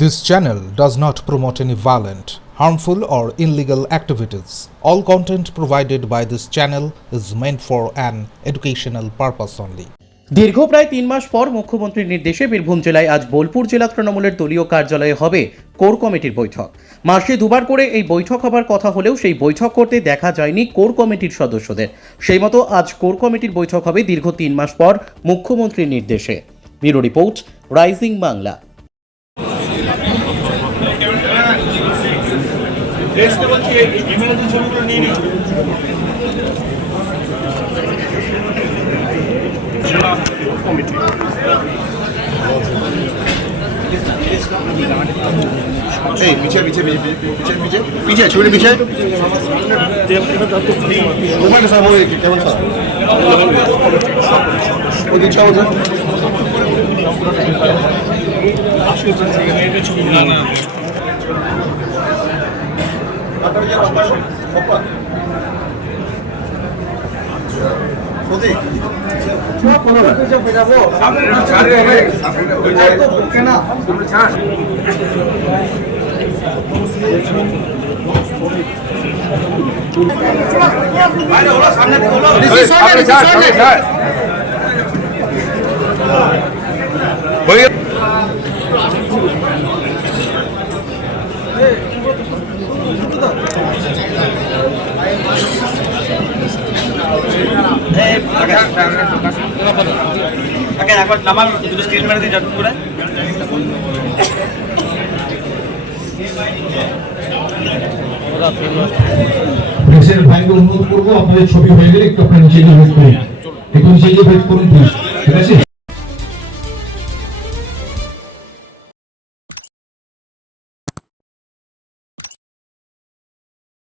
This channel does not promote any violent, harmful, or illegal activities. All content provided by this channel is meant for an educational purpose only. দীর্ঘ প্রায় 3 মাস পর মুখ্যমন্ত্রীর নির্দেশে বীরভূম জেলায় আজ বোলপুর জেলা তৃণমূলের দলীয় কার্যালয়ে হবে কোর কমিটির বৈঠক। মাসে দুবার করে এই বৈঠক হবার কথা হলেও সেই বৈঠক করতে দেখা যায়নি কোর কমিটির সদস্যদের। সেই মতো আজ কোর কমিটির বৈঠক হবে দীর্ঘ 3 মাস পর মুখ্যমন্ত্রীর নির্দেশে। Bureau report, rising Bangla. पीछे छोटे पीछे প্রেসের ভাইকে অনুরোধ করবো আপনাদের ছবি হয়ে গেলে একটু আপনার নিচে করুন, একটু নিচে করুন, ঠিক আছে।